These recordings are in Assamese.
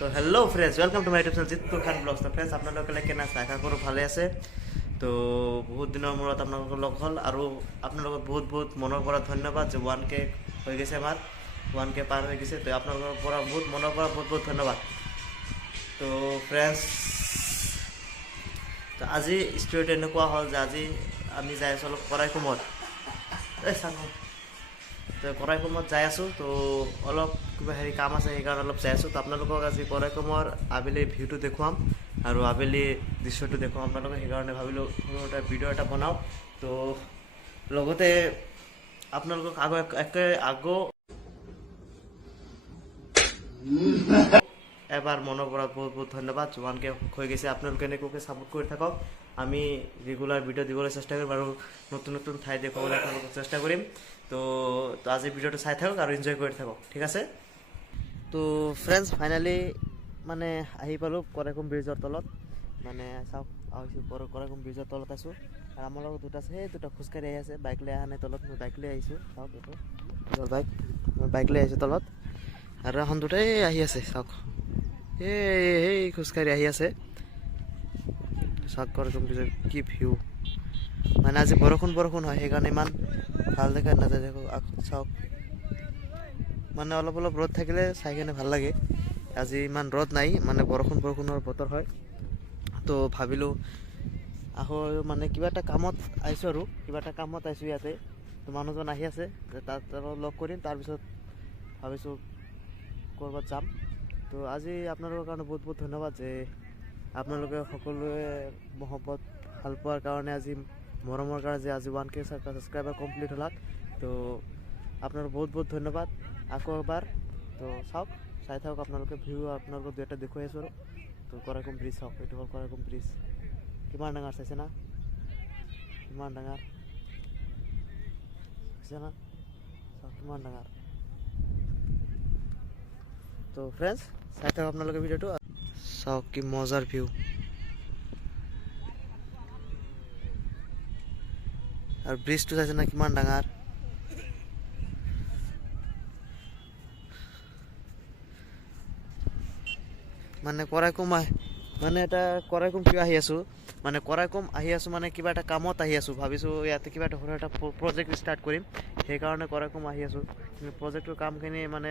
তো hello' friends welcome to my YouTube channel Jitu Khan blogs. তো ফ্ৰেণ্ডছ আপোনালোকে কেনে আছে? আশা কৰোঁ ভালে আছে। তো বহুত দিনৰ মূৰত আপোনালোকৰ লগ হ'ল আৰু আপোনালোকক বহুত বহুত মনৰ পৰা ধন্যবাদ যে 1K হৈ গৈছে, আমাৰ 1K পাৰ হৈ গৈছে। তো আপোনালোকৰ পৰা বহুত মনৰ পৰা বহুত বহুত ধন্যবাদ। তো ফ্ৰেণ্ডছ, তো আজি ষ্টৰিটো এনেকুৱা হ'ল যে আজি আমি যাই আছোঁ অলপ কৰাইকুমত। তো কৰাইকুমত যাই আছোঁ। তো অলপ কিবা কাম আছে, সেইকাৰণে অলপ যাই আছোঁ। তো আপোনালোকক আজি কৰাইকুমৰ আবেলি ভিউটো দেখুৱাম আৰু আবেলি দৃশ্যটো দেখুৱাম আপোনালোকে। সেইকাৰণে ভাবিলোঁ সৰু এটা ভিডিঅ' এটা বনাওঁ। তো লগতে আপোনালোকক এবাৰ মনৰ পৰা বহুত বহুত ধন্যবাদ। 1K হৈ গৈছে। আপোনালোকে এনেকুৱাকৈ ছাপোৰ্ট কৰি থাকক। আমি ৰেগুলাৰ ভিডিঅ' দিবলৈ চেষ্টা কৰিম আৰু নতুন নতুন ঠাই দেখুৱাবলৈ আপোনালোকক চেষ্টা কৰিম। তো আজি ভিডিঅ'টো চাই থাকক আৰু এনজয় কৰি থাকক, ঠিক আছে? তো ফ্ৰেণ্ডছ, ফাইনেলি মানে আহি পালোঁ কৰাইকুম ব্ৰিজৰ তলত। মানে চাওক, আহিছোঁ কৰাইকুম ব্ৰিজৰ তলত আছোঁ আৰু আমাৰ লগত দুটা আছে, সেই দুটা খোজকাঢ়ি আহি আছে। বাইক লৈ অহা নাই তলত, মই বাইক লৈ আহিছোঁ। চাওক, এইটো মই বাইক লৈ আহিছোঁ তলত আৰু এখন দুটাই আহি আছে। চাওক, সেই খোজকাঢ়ি আহি আছে। চাওক কৰাইকুম ব্ৰিজৰ কি ভিউ। মানে আজি বৰষুণ হয়, সেইকাৰণে ইমান ভাল দেখা নাযায়। দেখো চাওক, মানে অলপ অলপ ৰ'দ থাকিলে চাই কিনে ভাল লাগে। আজি ইমান ৰ'দ নাই, মানে বৰষুণৰ বতৰ হয়। তো ভাবিলোঁ আকৌ মানে কিবা এটা কামত আহিছোঁ ইয়াতে। তো মানুহজন আহি আছে, তাত লগ কৰিম, তাৰপিছত ভাবিছোঁ ক'ৰবাত যাম। তো আজি আপোনালোকৰ কাৰণে বহুত বহুত ধন্যবাদ যে আপোনালোকে সকলোৱে মহব্বত ভাল পোৱাৰ কাৰণে, আজি মৰমৰ কাৰণে যে আজি 1K ছাবস্ক্ৰাইবাৰ কমপ্লিট হ'লাক। তো আপোনালোক বহুত বহুত ধন্যবাদ আকৌ এবাৰ। তো চাওক, চাই থাকক আপোনালোকে ভিউ। আপোনালোকক দুই এটা দেখুৱাই আছোঁ আৰু। তো কৰাইকুম ব্ৰিজ চাওক, এইটো হ'ল কৰাইকুম ব্ৰিজ। কিমান ডাঙৰ চাইছে না, কিমান ডাঙৰ চাইছে না, চাওক কিমান ডাঙৰ। তো ফ্ৰেণ্ডছ, চাই থাকক আপোনালোকে ভিডিঅ'টো। চাওক কি মজাৰ ভিউ। আৰু ব্ৰিজটো চাইছে না কিমান ডাঙৰ। মানে কৰাইকুম মানে এটা কৰাইকুম কিয় আহি আছোঁ, মানে কৰাইকুম আহি আছোঁ মানে কিবা এটা কামত আহি আছোঁ। ভাবিছোঁ ইয়াতে কিবা এটা সৰু এটা প্ৰজেক্ট ষ্টাৰ্ট কৰিম, সেইকাৰণে কৰাইকুম আহি আছোঁ। কিন্তু প্ৰজেক্টৰ কামখিনি মানে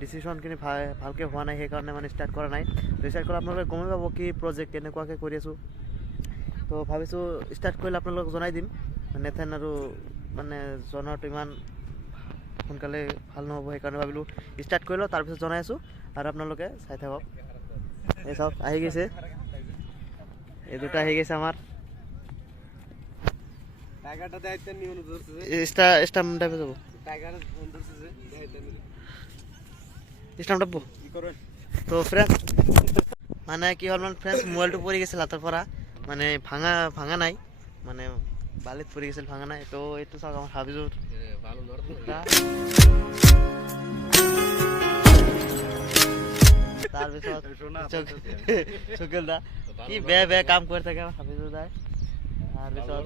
ডিচিশ্যনখিনি ভালকৈ হোৱা নাই, সেইকাৰণে মানে ষ্টাৰ্ট কৰা নাই। ষ্টাৰ্ট কৰা আপোনালোকে গমেই পাব কি প্ৰজেক্ট কেনেকুৱাকৈ কৰি আছোঁ। তো ভাবিছোঁ ষ্টাৰ্ট কৰিলে আপোনালোকক জনাই দিম। নেথেন আৰু মানে জনোৱাটো ইমান সোনকালে ভাল নহ'ব, সেইকাৰণে ভাবিলোঁ ষ্টাৰ্ট কৰি লওঁ, তাৰপিছত জনাই আছোঁ আৰু আপোনালোকে চাই থাকক। এই চাওক, আহি গৈছে, এই দুটা আহি গৈছে আমাৰ। তো ফ্ৰেণ্ডছ, মানে কি হ'ল মানে ফ্ৰেণ্ডছ, মোবাইলটো পৰি গৈছিল হাতৰ পৰা, মানে ভাঙা নাই, মানে বালিত পৰি গৈছিল, ভাঙা নাই। তো এইটো চাওক, আমাৰ ভাবিছোঁ তাৰপিছত কি বেয়া কাম কৰি থাকে, ভাবিছোঁ যায়। তাৰপিছত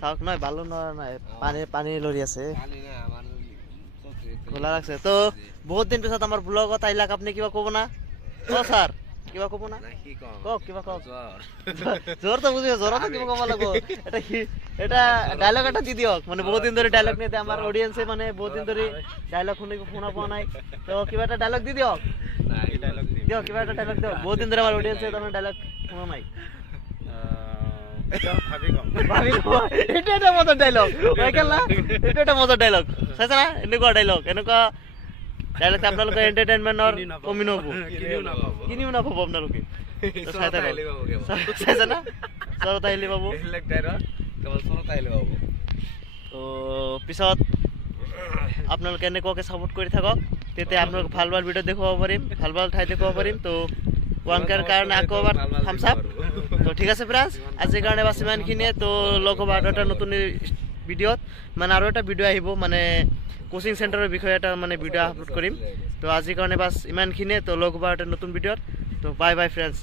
চাওক, নহয় বালু নাই, পানী লৰি আছে, খোলা লাগছে। তো বহুত দিন পিছত আমাৰ ব্লগত আহিলাক, আপুনি কিবা ক'ব না? অ' ছাৰ, কিবা ক'ব না? কওক, কিবা কওক। জ্বৰটো বুজিছো, জ্বৰতো কিবা ক'ব লাগিব। এটা ডায়লগ এটা দি দিয়ক। মানে বহুত দিন ধৰি ডায়লগ নিয়ে, আমাৰ অডিয়েন্সে মানে বহুত দিন ধৰি ডায়লগ শুনা পোৱা নাই। তো কিবা এটা ডায়লগ দি দিয়ক, কিবা এটা ডায়লগ দিয়ক। বহুত দিন ধৰি আমাৰ অডিয়েন্সে তাৰমানে ডায়লগ শুনা নাই। এইটো এটা মজাৰ ডায়লগ, এইটো এটা মজাৰ ডায়লগ চাইছে না? এনেকুৱা ডায়লগ আপোনালোকে এণ্টাৰটেইনমেণ্টৰ কমি নহ'ব, কিনিও নাপাব আপোনালোকে। চাইছে না? চৰত আহিলে পাব। তো পিছত আপোনালোকে এনেকুৱাকৈ ছাপোৰ্ট কৰি থাকক, তেতিয়া আপোনালোক ভাল ভাল ভিডিঅ' দেখুৱাব পাৰিম, ভাল ভাল ঠাই দেখুৱাব পাৰিম। তো 1Kৰ কাৰণে আকৌ এবাৰ থাম্বছ আপ। তো ঠিক আছে ফ্ৰেণ্ডছ, আজিৰ কাৰণে বাছ ইমানখিনিয়ে। তো লগ হ'ব আৰু এটা নতুন ভিডিঅ'ত, মানে আৰু এটা ভিডিঅ' আহিব, মানে কোচিং চেণ্টাৰৰ বিষয়ে এটা মানে ভিডিঅ' আপলোড কৰিম। তো আজিৰ কাৰণে বাছ ইমানখিনিয়ে। তো লগ হ'ব এটা নতুন ভিডিঅ'ত। তো বাই বাই ফ্ৰেণ্ডছ।